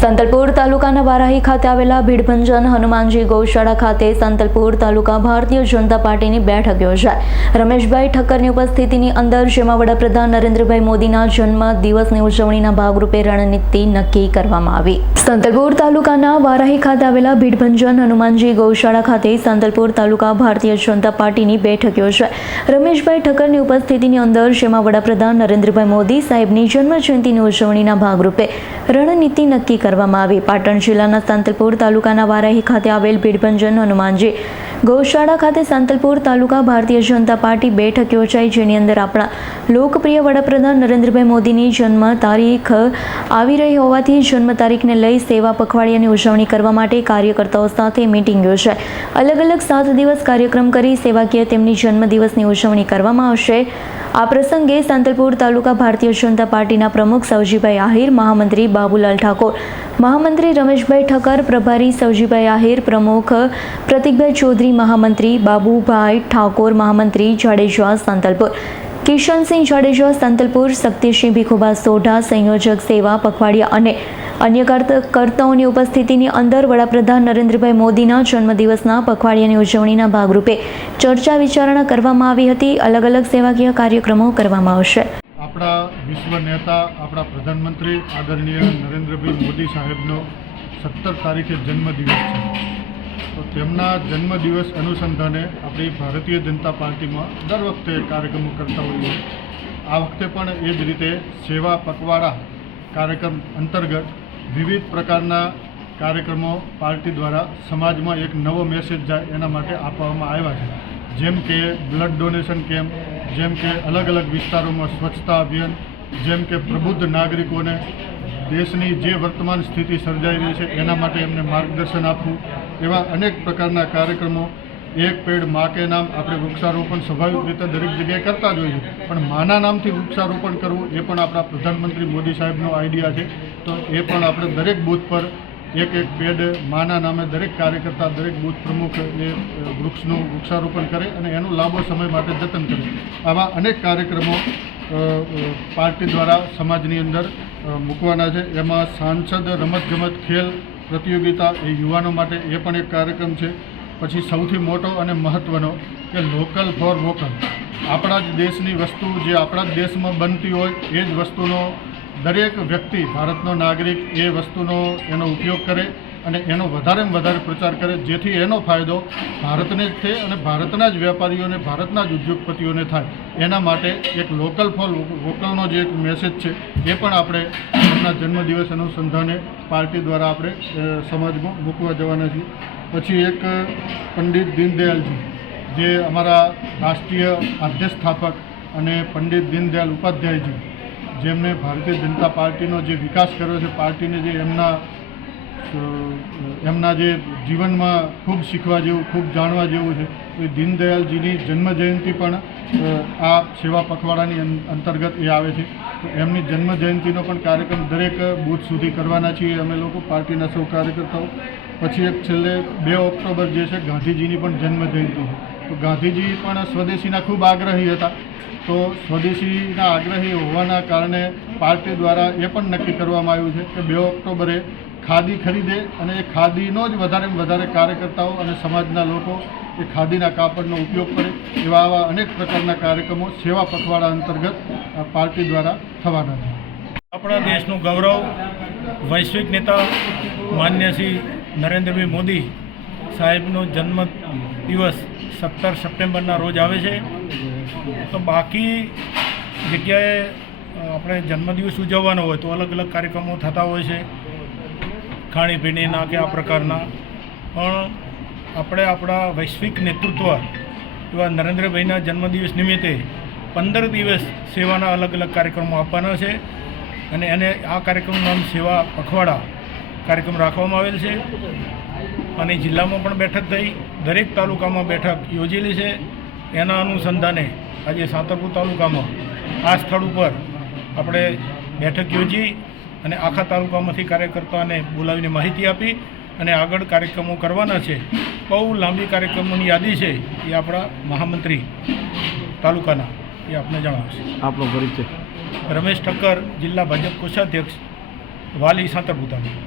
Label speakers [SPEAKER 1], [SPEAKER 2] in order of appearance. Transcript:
[SPEAKER 1] સંતલપુર તાલુકાના વારાહી ખાતે આવેલા ભીડભંજન હનુમાનજી ગૌશાળા ખાતે સંતલપુર તાલુકા ભારતીય જનતા પાર્ટીની બેઠક યોજાઈ. રમેશભાઈ ઠક્કરની ઉપસ્થિતિની અંદર જેમાં વડાપ્રધાન નરેન્દ્રભાઈ મોદીના જન્મ દિવસની ઉજવણીના ભાગરૂપે રણનીતિ નક્કી કરવામાં આવી. સંતલપુર તાલુકાના વારાહી ખાતે આવેલા ભીડભંજન હનુમાનજી ગૌશાળા ખાતે સંતલપુર તાલુકા ભારતીય જનતા પાર્ટીની બેઠક યોજાઈ. રમેશભાઈ ઠક્કરની ઉપસ્થિતિની અંદર જેમાં વડાપ્રધાન નરેન્દ્રભાઈ મોદી સાહેબની જન્મજયંતિની ઉજવણીના ભાગરૂપે રણનીતિ નક્કી કરવામાં આવી. પાટણ જિલ્લાના સાંતલપુર તાલુકાના વારાહી ખાતે આવેલ ભીડભંજન હનુમાનજી ગૌશાળા ખાતે સાંતલપુર તાલુકા ભારતીય જનતા પાર્ટી બેઠક યોજાઈ, જેની અંદર આપણા લોકપ્રિય વડાપ્રધાન નરેન્દ્રભાઈ મોદીની જન્મ તારીખ આવી રહી હોવાથી જન્મ તારીખને લઈ સેવા પખવાડિયાની ઉજવણી કરવા માટે કાર્યકર્તાઓ સાથે મિટિંગ યોજાઈ. અલગ અલગ સાત દિવસ કાર્યક્રમ કરી સેવાકીય તેમની જન્મદિવસની ઉજવણી કરવામાં આવશે. આ પ્રસંગે સાંતલપુર તાલુકા ભારતીય જનતા પાર્ટીના પ્રમુખ સવજીભાઈ આહિર, મહામંત્રી બાબુલાલ ઠાકોર મહામંત્રી રમેશભાઈ ઠક્કર, પ્રભારી સવજીભાઈ આહિર, પ્રમુખ પ્રતિકભાઈ ચૌધરી, મહામંત્રી બાબુભાઈ ઠાકોર, મહામંત્રી જાડેજા સાંતલપુર, કિશનસિંહ જાડેજા સંતલપુર, શક્તિસિંહ ભીખુભા સોઢા, સંયોજક સેવા, પખવાડિયા અને અન્ય કર્તાઓની ઉપસ્થિતિની અંદર વડાપ્રધાન નરેન્દ્રભાઈ મોદીના જન્મદિવસના પખવાડિયાની ઉજવણીના ભાગરૂપે ચર્ચા વિચારણા કરવામાં આવી હતી. અલગ અલગ સેવાકીય કાર્યક્રમો કરવામાં આવશે.
[SPEAKER 2] આપણા વિશ્વ નેતા, આપણા પ્રધાનમંત્રી આદરણીય નરેન્દ્રભાઈ મોદી સાહેબનો સત્તર તારીખે જન્મદિવસ છે. તો તેમના જન્મદિવસ અનુસંધાને આપણી ભારતીય જનતા પાર્ટીમાં દર વખતે કાર્યક્રમો કરતા હોઈએ આ વખતે પણ એ જ રીતે સેવા પખવાડા કાર્યક્રમ અંતર્ગત વિવિધ પ્રકારના કાર્યક્રમો પાર્ટી દ્વારા સમાજમાં એક નવો મેસેજ જાય એના માટે આપવામાં આવ્યા છે. જેમ કે બ્લડ ડોનેશન કેમ્પ જેમ કે અલગ અલગ વિસ્તારોમાં સ્વચ્છતા અભિયાન, જેમ કે પ્રબુદ્ધ નાગરિકોને દેશની જે વર્તમાન સ્થિતિ સર્જાઈ રહી છે, એના માટે એમને માર્ગદર્શન આપવું, એવા અનેક પ્રકારના કાર્યક્રમો, એક પેડ મા કે નામ આપણે વૃક્ષારોપણ સ્વાભાવિક રીતે દરેક જગ્યાએ કરતા જ હોઈએ પણ માના નામથી વૃક્ષારોપણ કરવું એ પણ આપણા પ્રધાનમંત્રી મોદી સાહેબનો આઈડિયા છે. તો એ પણ આપણે દરેક બૂથ પર એક એક પેડ માના નામે દરેક કાર્યકર્તા, દરેક બૂથ પ્રમુખ એ વૃક્ષનું વૃક્ષારોપણ કરે અને એનું લાંબો સમય માટે જતન કરે. આવા અનેક કાર્યક્રમો પાર્ટી દ્વારા સમાજની અંદર મૂકવાના છે. એમાં સાંસદ રમતગમત ખેલ પ્રતિયોગિતા એ યુવાનો માટે એ પણ એક કાર્યક્રમ છે. પછી સૌથી મોટો અને મહત્ત્વનો કે લોકલ ફોર વોકલ આપણા જ દેશની વસ્તુ, જે આપણા જ દેશમાં બનતી હોય, એ જ વસ્તુનો દરેક વ્યક્તિ ભારતનો નાગરિક એ વસ્તુનો એનો ઉપયોગ કરે અને એનો વધારેમાં વધારે પ્રચાર કરે, જેથી એનો ફાયદો ભારતને જ થાય અને ભારતના જ વેપારીઓને, ભારતના જ ઉદ્યોગપતિઓને થાય. એના માટે એક લોકલ ફોર વોકલનો જે એક મેસેજ છે, એ પણ આપણે એમના જન્મદિવસ અનુસંધાને પાર્ટી દ્વારા આપણે સમાજમાં મૂકવા જવાના છીએ. પછી એક પંડિત દીનદયાલજી, જે અમારા રાષ્ટ્રીય આદ્ય સ્થાપક અને પંડિત દીનદયાલ ઉપાધ્યાયજી જેમને ભારતીય જનતા પાર્ટીનો જે વિકાસ કર્યો છે, પાર્ટીને જે એમના એમના જે જીવનમાં ખૂબ શીખવા જેવું, ખૂબ જાણવા જેવું છે એ દીનદયાલજીની જન્મજયંતિ પણ આ સેવા પખવાડાની અંતર્ગત એ આવે છે. તો એમની જન્મજયંતિનો પણ કાર્યક્રમ દરેક બૂથ સુધી કરવાના છીએ. અમે લોકો પાર્ટીના સૌ કાર્યકર્તાઓ. પછી એક છેલ્લે બે ઓક્ટોબર જે છે, ગાંધીજીની પણ જન્મજયંતિ છે. તો ગાંધીજી પણ સ્વદેશીના ખૂબ આગ્રહી હતા. તો સ્વદેશીના આગ્રહી હોવાના કારણે પાર્ટી દ્વારા એ પણ નક્કી કરવામાં આવ્યું છે કે બે ઓક્ટોબરે ખાદી ખરીદે અને એ ખાદીનો જ વધારે વધારે કાર્યકર્તાઓ અને સમાજના લોકો એ ખાદીના કાપડનો ઉપયોગ કરે એવા આવા અનેક પ્રકારના કાર્યક્રમો સેવા પખવાડા અંતર્ગત પાર્ટી દ્વારા થવાના છે.
[SPEAKER 3] આપણા દેશનું ગૌરવ વૈશ્વિક નેતા માન્ય શ્રી નરેન્દ્રભાઈ મોદી સાહેબનો જન્મ દિવસ સત્તર સપ્ટેમ્બરના રોજ આવે છે. તો બાકી જગ્યાએ આપણે જન્મદિવસ ઉજવવાનો હોય તો અલગ અલગ કાર્યક્રમો થતા હોય છે. ખાણીપીણીના કે આ પ્રકારના. પણ આપણે આપણા વૈશ્વિક નેતૃત્વ એવા નરેન્દ્રભાઈના જન્મદિવસ નિમિત્તે પંદર દિવસ સેવાના અલગ અલગ કાર્યક્રમો આપવાના છે અને એને આ કાર્યક્રમનું નામ સેવા પખવાડા કાર્યક્રમ રાખવામાં આવેલ છે. અને જિલ્લામાં પણ બેઠક થઈ. દરેક તાલુકામાં બેઠક યોજેલી છે. એના અનુસંધાને આજે સાંતરપુર તાલુકામાં આ સ્થળ ઉપર આપણે બેઠક યોજી અને આખા તાલુકામાંથી કાર્યકર્તાને બોલાવીને માહિતી આપી અને આગળ કાર્યક્રમો કરવાના છે. બહુ લાંબી કાર્યક્રમોની યાદી છે એ આપણા મહામંત્રી તાલુકાના એ આપને જણાવશે.
[SPEAKER 4] આપનો પરિચય.
[SPEAKER 3] રમેશ ઠક્કર જિલ્લા ભાજપ કોષાધ્યક્ષ વાલી સાંતરપુર તાલુકા